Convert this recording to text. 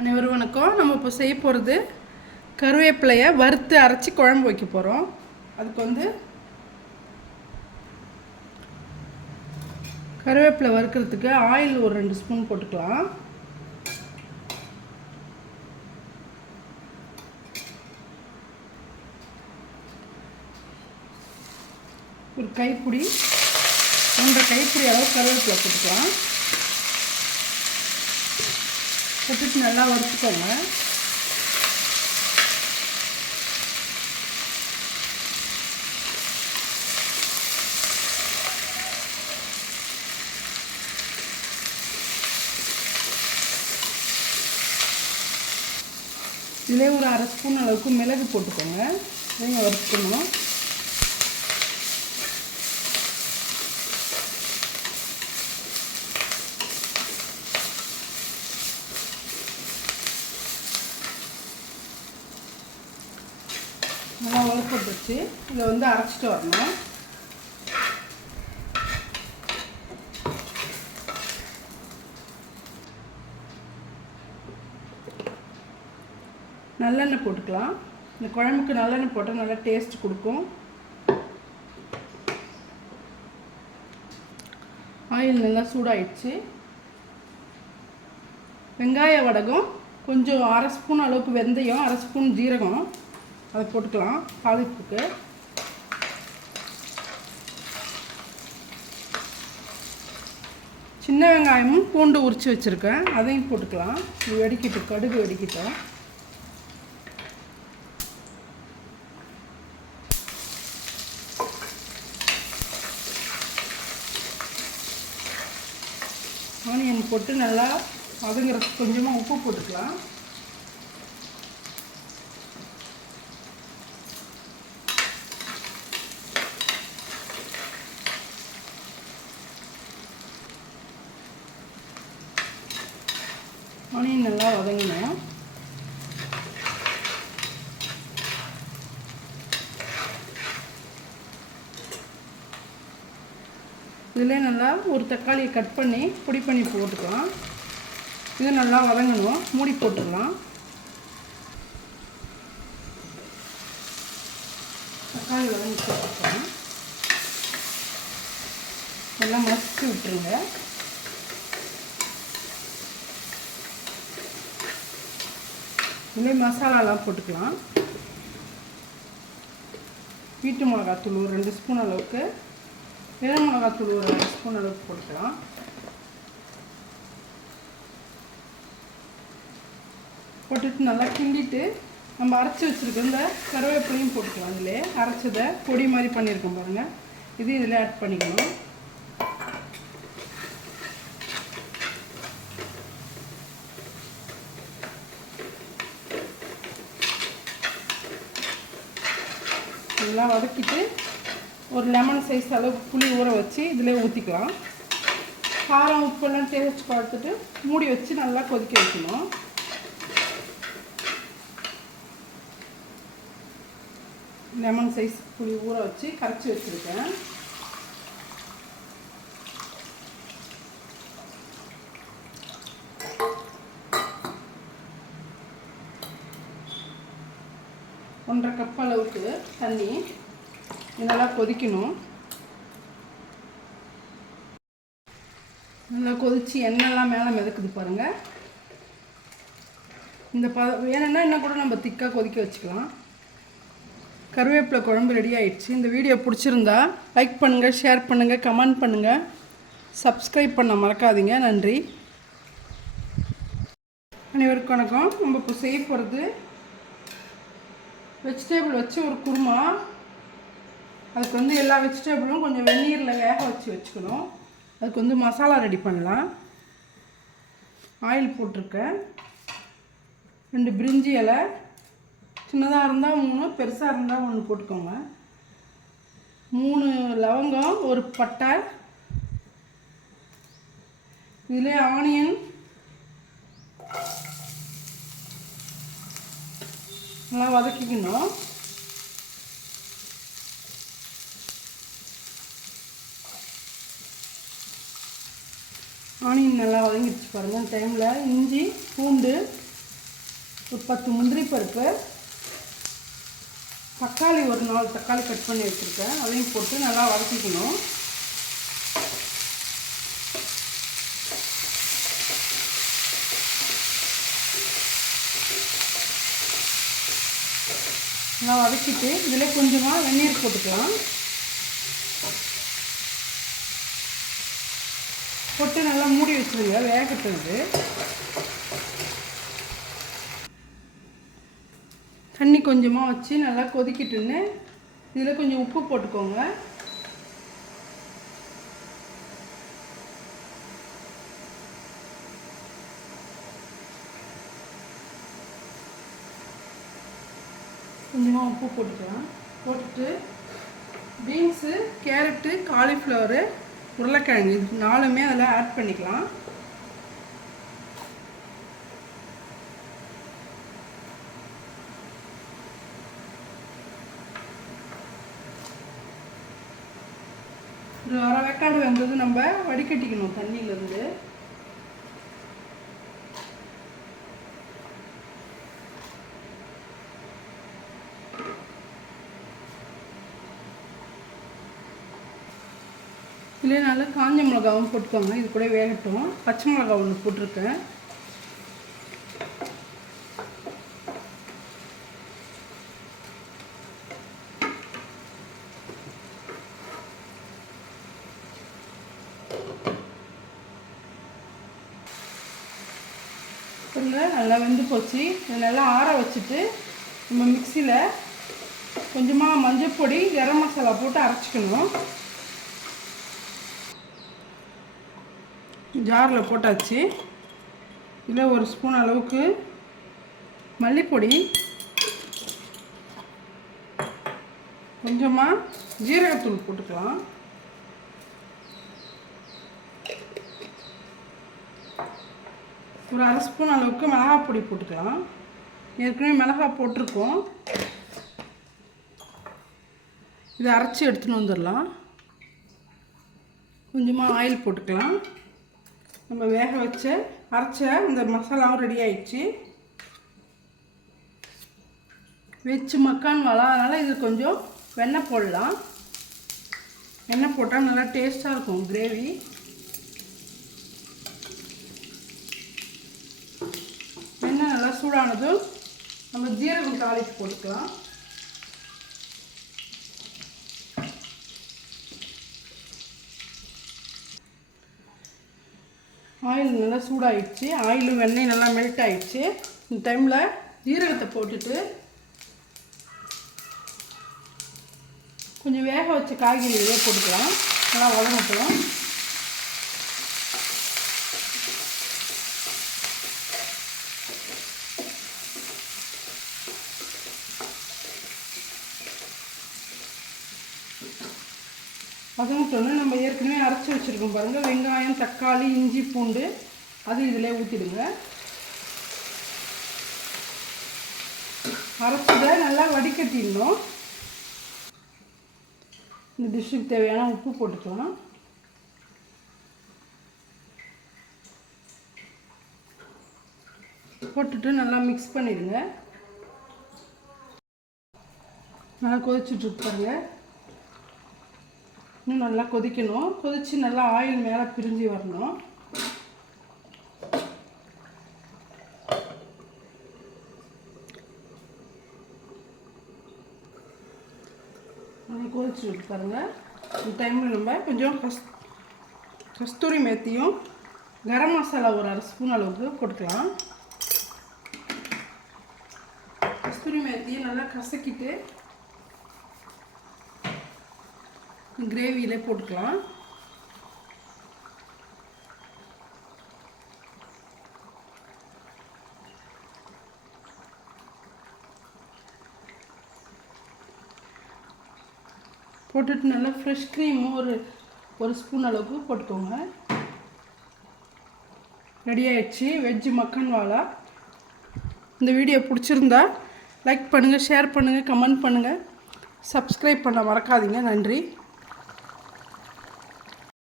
அனைவரும் வணக்கம். நம்ம இப்போ செய்ய போகிறது கருவேப்பிலையை வறுத்து அரைச்சி குழம்பு வைக்க போகிறோம். அதுக்கு கருவேப்பிலை வறுக்கிறதுக்கு ஆயில் ஒரு 2 ஸ்பூன் போட்டுக்கலாம். ஒரு கைப்பிடி 1.5 கைப்பிடி அளவு கருவேப்பிலை போட்டுக்கலாம். போட்டுட்டு நல்லா வறுத்துக்கோங்க. இதிலே ஒரு 1/2 ஸ்பூன் அளவுக்கு மிளகு போட்டுக்கோங்க. இதையும் வறுத்துக்கணும். நல்லா வறுப்பட்டுச்சு. இதை அரைச்சிட்டு வரணும். நல்லெண்ணெய் போட்டுக்கலாம். இந்த குழம்புக்கு நல்லெண்ணெய் போட்டால் நல்லா டேஸ்ட் கொடுக்கும். ஆயில் நல்லா சூடாயிடுச்சு. வெங்காய வடகம் கொஞ்சம் 1/2 ஸ்பூன் அளவுக்கு வெந்தயம், 1/2 ஸ்பூன் ஜீரகம் அதை போட்டுக்கலாம் தாளிப்புக்கு. சின்ன வெங்காயமும் பூண்டு உரித்து வச்சுருக்கேன், அதையும் போட்டுக்கலாம். இது வெடிக்கிட்டு கடுகு வெடிக்கிட்டோம். ஆனியன் போட்டு நல்லா வதங்குறதுக்கு கொஞ்சமாக உப்பு போட்டுக்கலாம். ஆனியன் நல்லா வதங்கணும். இதில் நல்லா ஒரு தக்காளியை கட் பண்ணி பொடி பண்ணி போட்டுக்கலாம். இது நல்லா வதங்கணும். மூடி போட்டுடலாம். தக்காளி வதங்கி போட்டுக்கலாம். நல்லா மசிச்சு விட்டுருங்க. இதில் மசாலாலாம் போட்டுக்கலாம். வீட்டு மிளகாத்தூள் ஒரு 2 ஸ்பூன் அளவுக்கு, வெறும் மிளகாத்தூள் ஒரு 2 ஸ்பூன் அளவுக்கு போட்டுக்கலாம். போட்டுட்டு நல்லா கிண்டிட்டு நம்ம அரைச்சி வச்சுருக்க இந்த கருவேப்பிலையும் போட்டுக்கலாம். இதில் அரைச்சதை பொடி மாதிரி பண்ணியிருக்கோம் பாருங்கள், இது இதில் ஆட் பண்ணிக்கணும். நல்லா வதக்கிட்டு ஒரு லெமன் சைஸ் அளவுக்கு புளி ஊற வச்சு இதிலே ஊற்றிக்கலாம். காரம் உப்பெல்லாம் டேஸ்ட் பார்த்துட்டு மூடி வச்சு நல்லா கொதிக்க வைக்கணும். லெமன் சைஸ் புளி ஊற வச்சு கரைச்சி வச்சுருக்கேன். ஒன்றரை கப் அளவுக்கு தண்ணி நல்லா கொதிக்கணும். நல்லா கொதித்து எண்ணெய்லாம் மேலே மிதக்குது பாருங்கள். இந்த வேணும்னா இன்னும் கூட நம்ம திக்காக கொதிக்க வச்சுக்கலாம். கருவேப்பிலை குழம்பு ரெடி ஆயிடுச்சு. இந்த வீடியோ பிடிச்சிருந்தா லைக் பண்ணுங்கள், ஷேர் பண்ணுங்கள், கமெண்ட் பண்ணுங்கள், சப்ஸ்கிரைப் பண்ண மறக்காதீங்க. நன்றி. அனைவருக்கும் வணக்கம். நம்ம இப்போ செய்ய போகிறது வெஜிடபிள் வச்சு ஒரு குருமா. அதுக்கு எல்லா வெஜிடபிளும் கொஞ்சம் வெந்நீரில் வேக வச்சு வச்சுக்கணும். அதுக்கு மசாலா ரெடி பண்ணலாம். ஆயில் போட்டிருக்கேன். 2 பிரிஞ்சி இலை, சின்னதாக இருந்தால் 3, பெருசாக இருந்தால் 1 போட்டுக்கோங்க. 3 லவங்கம், ஒரு பட்டை. இதிலே ஆனியன் நல்லா வதக்கிக்கணும். ஆனியன் நல்லா வதங்கிடுச்சு பாருங்கள். அந்த டைமில் இஞ்சி பூண்டு ஒரு 10 முந்திரி பருப்பு, தக்காளி ஒரு 4 தக்காளி கட் பண்ணி வச்சுருக்கேன், அதையும் போட்டு நல்லா வதக்கிக்கணும். நல்லா வதக்கிட்டு இதில் கொஞ்சமாக வெந்நீர் போட்டுக்கலாம். போட்டு நல்லா மூடி வச்சுருங்க, வேகட்டுது. தண்ணி கொஞ்சமாக வச்சு நல்லா கொதிக்கிட்டுன்னு இதில் கொஞ்சம் உப்பு போட்டுக்கோங்க. கொஞ்சமாக உப்பு போட்டுக்கலாம். போட்டுட்டு பீன்ஸு, கேரட்டு, காலிஃப்ளவரு, உருளைக்கிழங்கு இது 4மே அதில் ஆட் பண்ணிக்கலாம். ஒரு அரை வேக்காடு வெந்தது நம்ம வடிகட்டிக்கணும் தண்ணியிலேருந்து. இதில் நல்லா காஞ்ச மிளகாவும் போட்டுக்கோங்க, இது கூட வேகட்டும். பச்சை மிளகா ஒன்று போட்டிருக்கேன். நல்லா வெந்து போச்சு. இதை நல்லா ஆற வச்சுட்டு நம்ம மிக்சியில் கொஞ்சமாக மஞ்சள் பொடி, கரம் மசாலா போட்டு அரைச்சிக்கணும். ஜாரில் போட்டாச்சு. இதில் 1 ஸ்பூன் அளவுக்கு மல்லிப்பொடி, கொஞ்சமாக ஜீரகத்தூள் போட்டுக்கலாம். ஒரு அரை ஸ்பூன் அளவுக்கு மிளகாய் பொடி போட்டுக்கலாம். ஏற்கனவே மிளகாய் போட்டிருக்கோம். இதை அரைச்சி எடுத்துன்னு வந்துடலாம். கொஞ்சமாக ஆயில் போட்டுக்கலாம். நம்ம வேக வச்ச அரைச்ச இந்த மசாலாவும் ரெடி ஆயிடுச்சு. வெஜ் மக்கான் வாழை, அதனால் இது கொஞ்சம் வெண்ணெய் போடலாம். எண்ணெய் போட்டால் நல்லா டேஸ்ட்டாக இருக்கும் கிரேவி. எண்ணெய் நல்லா சூடானதும் நம்ம ஜீரகம் தாளித்து போட்டுக்கலாம். ஆயில் நல்லா சூடாகிடுச்சு. ஆயிலும் வெண்ணெய் நல்லா மெல்ட் ஆகிடுச்சு. இந்த டைமில் ஜீரகத்தை போட்டுட்டு கொஞ்சம் வேக வச்ச காய்கறியே போட்டுக்கலாம். நல்லா வதங்கட்டும். வதங்கட்டோன்னு நம்ம ஏற்கனவே அரைச்சி வச்சுருக்கோம் பாருங்கள், வெங்காயம், தக்காளி, இஞ்சி, பூண்டு, அது இதில் ஊற்றிடுங்க. அரைச்சதை நல்லா வடிகட்டிடணும். இந்த டிஷ்ஷுக்கு தேவையான உப்பு போட்டுக்கலாம். போட்டுட்டு நல்லா மிக்ஸ் பண்ணிடுங்க. நல்லா கொதிச்சுட்டு பாருங்க. இன்னும் நல்லா கொதிக்கணும். கொதித்து நல்லா ஆயில் மேலே பிரிஞ்சு வரணும். நல்லா கொதிச்சுட்டு பாருங்கள். இந்த டைமில் நம்ம கொஞ்சம் கஸ்தூரி மேத்தியும், கரம் மசாலா ஒரு அரை ஸ்பூன் அளவுக்கு போட்டுக்கலாம். கஸ்தூரி மேத்தியை நல்லா கசக்கிட்டு கிரேவியில் போட்டுக்கலாம். போட்டுட்டு நல்லா ஃப்ரெஷ் க்ரீமும் ஒரு ஸ்பூன் அளவுக்கு போட்டுக்கோங்க. ரெடி ஆயிடுச்சு வெஜ் மக்கான் வாழை. இந்த வீடியோ பிடிச்சிருந்தா லைக் பண்ணுங்கள், ஷேர் பண்ணுங்கள், கமெண்ட் பண்ணுங்கள், சப்ஸ்கிரைப் பண்ண மறக்காதீங்க. நன்றி.